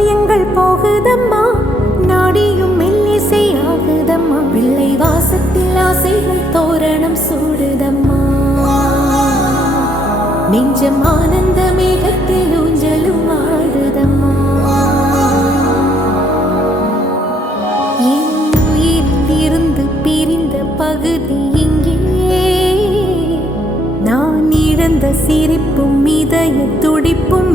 காயங்கள் போகுதம்மா, நாடியும் மெல்லிசை ஆகுதம்மா, பிள்ளை வாசத்தில் ஆசைகள் தோரணம் சூடுதம்மா, நெஞ்சம் ஆனந்த மேகத்தில் ஊஞ்சலும் ஆடுதம்மா. என் உயிரிலிருந்து பிரிந்த பகுதி இங்கே, நான் இழந்த சிரிப்பும் இதய துடிப்பும்